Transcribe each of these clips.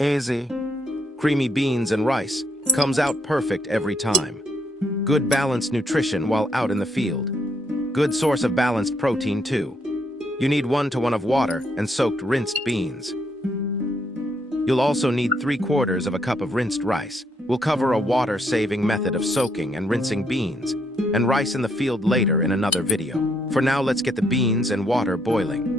Easy. Creamy beans and rice. Comes out perfect every time. Good balanced nutrition while out in the field. Good source of balanced protein too. You need 1 to 1 of water and soaked rinsed beans. You'll also need 3/4 of a cup of rinsed rice. We'll cover a water-saving method of soaking and rinsing beans and rice in the field later in another video. For now, let's get the beans and water boiling.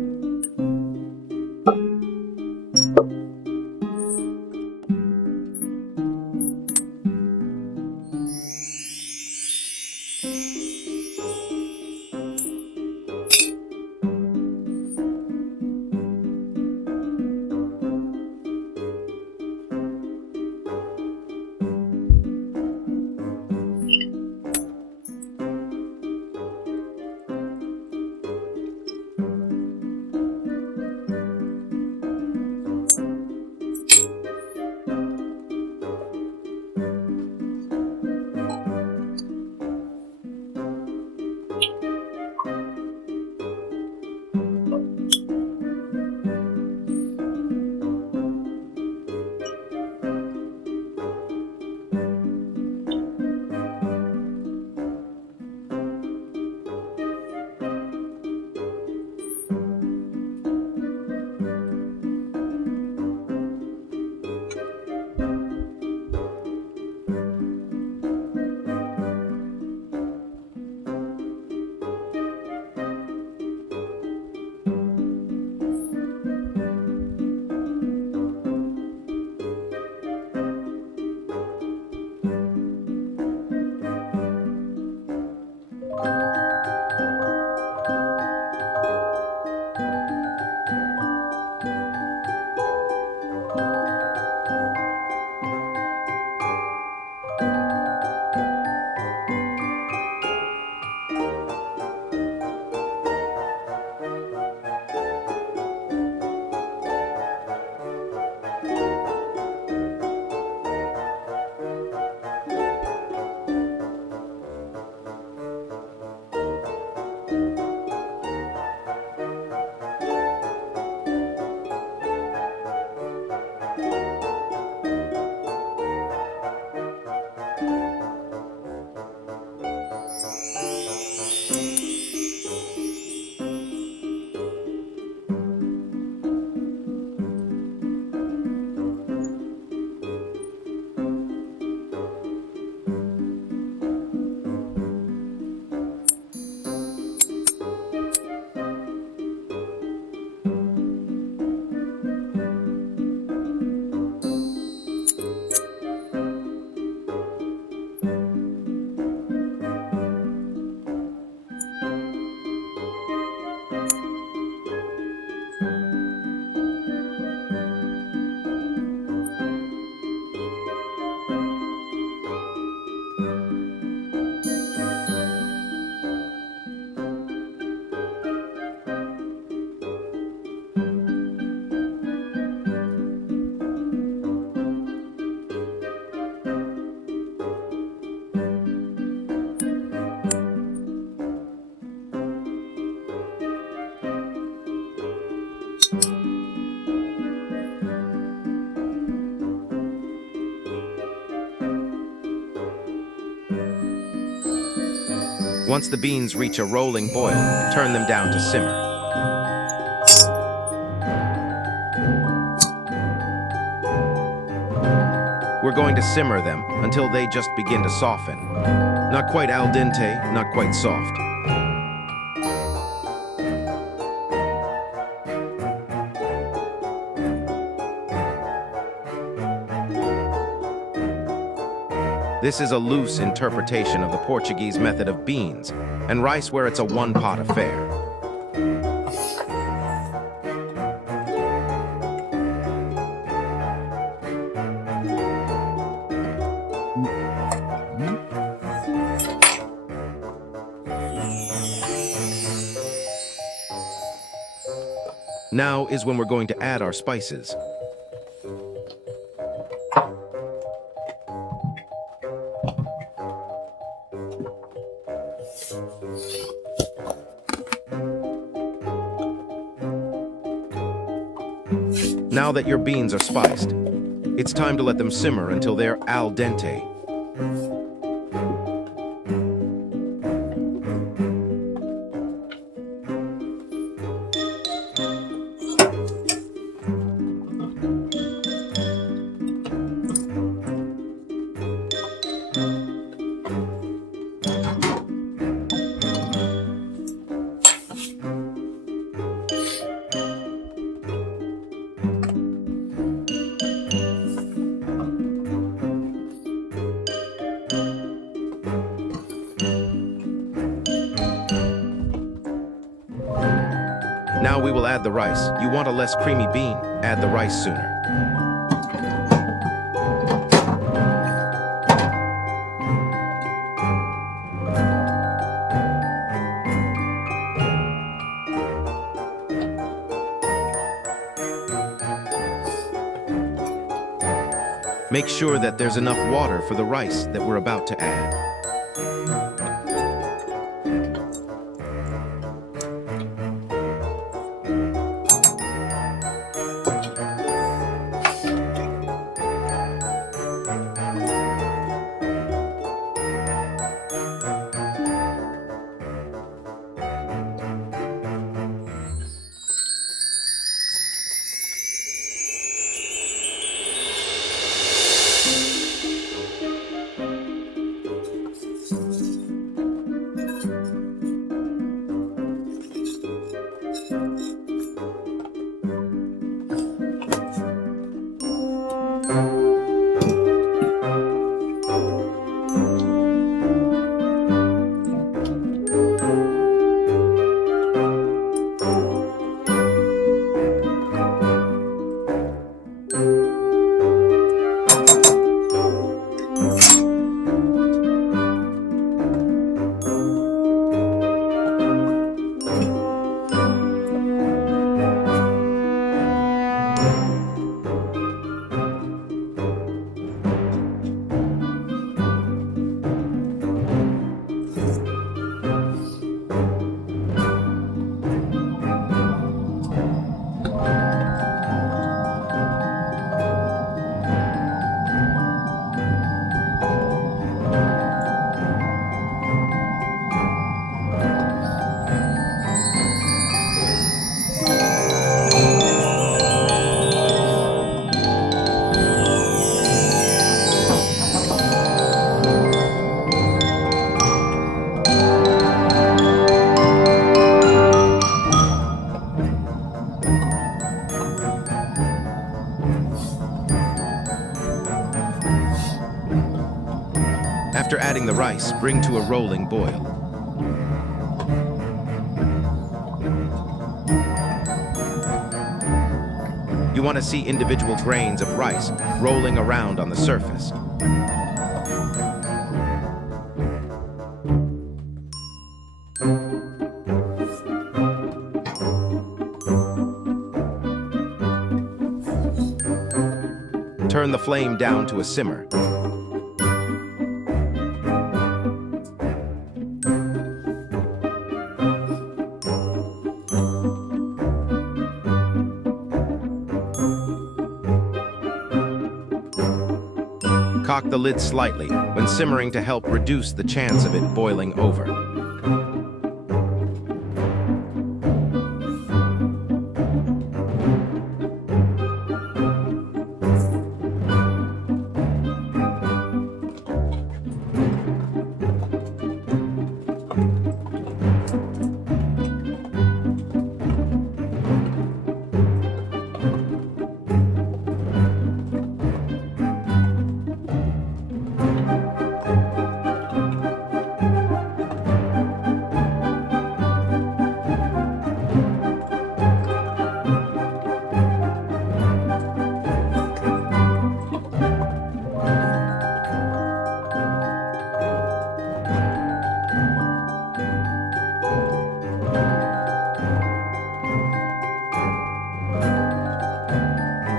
Once the beans reach a rolling boil, turn them down to simmer. We're going to simmer them until they just begin to soften. Not quite al dente, not quite soft. This is a loose interpretation of the Portuguese method of beans and rice where it's a one-pot affair. Now is when we're going to add our spices. Now that your beans are spiced, It's time to let them simmer until they're al dente. Now we will add the rice. You want a less creamy bean? Add the rice sooner. Make sure that there's enough water for the rice that we're about to add. After adding the rice, bring to a rolling boil. You want to see individual grains of rice rolling around on the surface. Turn the flame down to a simmer. Cock the lid slightly when simmering to help reduce the chance of it boiling over.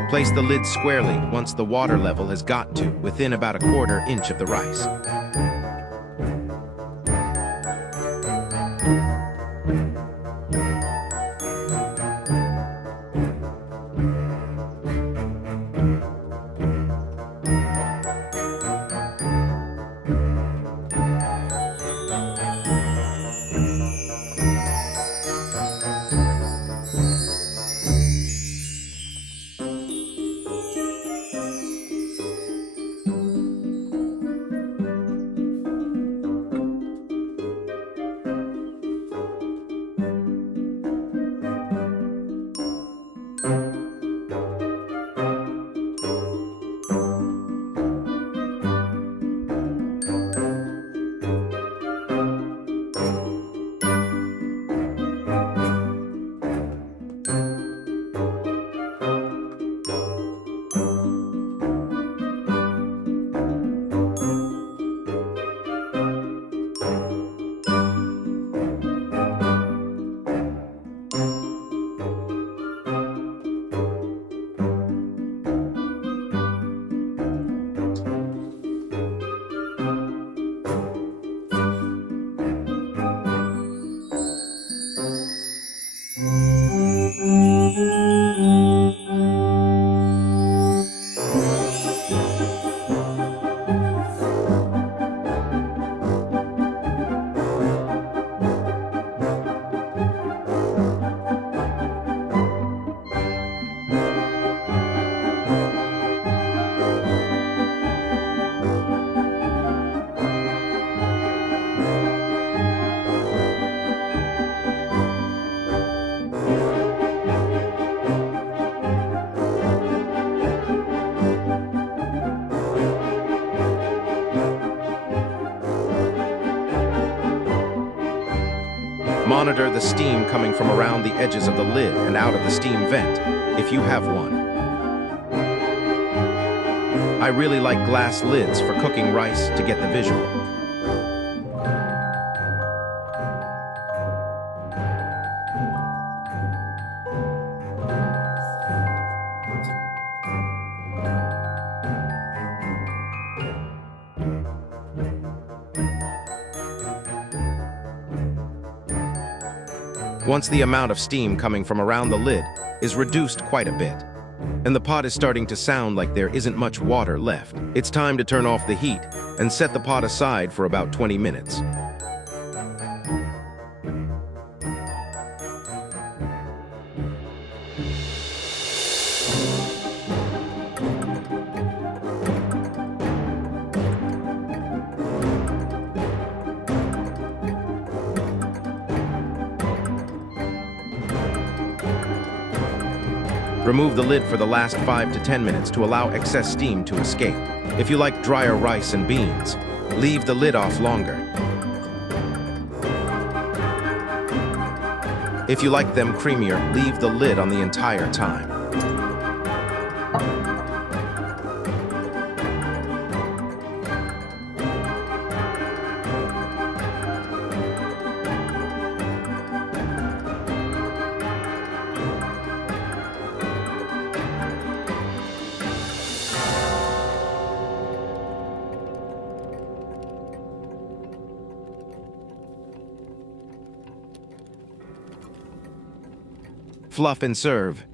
Place the lid squarely once the water level has got to within about a quarter inch of the rice. Monitor the steam coming from around the edges of the lid and out of the steam vent, if you have one. I really like glass lids for cooking rice to get the visual. Once the amount of steam coming from around the lid is reduced quite a bit, and the pot is starting to sound like there isn't much water left, it's time to turn off the heat and set the pot aside for about 20 minutes. Remove the lid for the last 5 to 10 minutes to allow excess steam to escape. If you like drier rice and beans, leave the lid off longer. If you like them creamier, leave the lid on the entire time. Fluff and serve.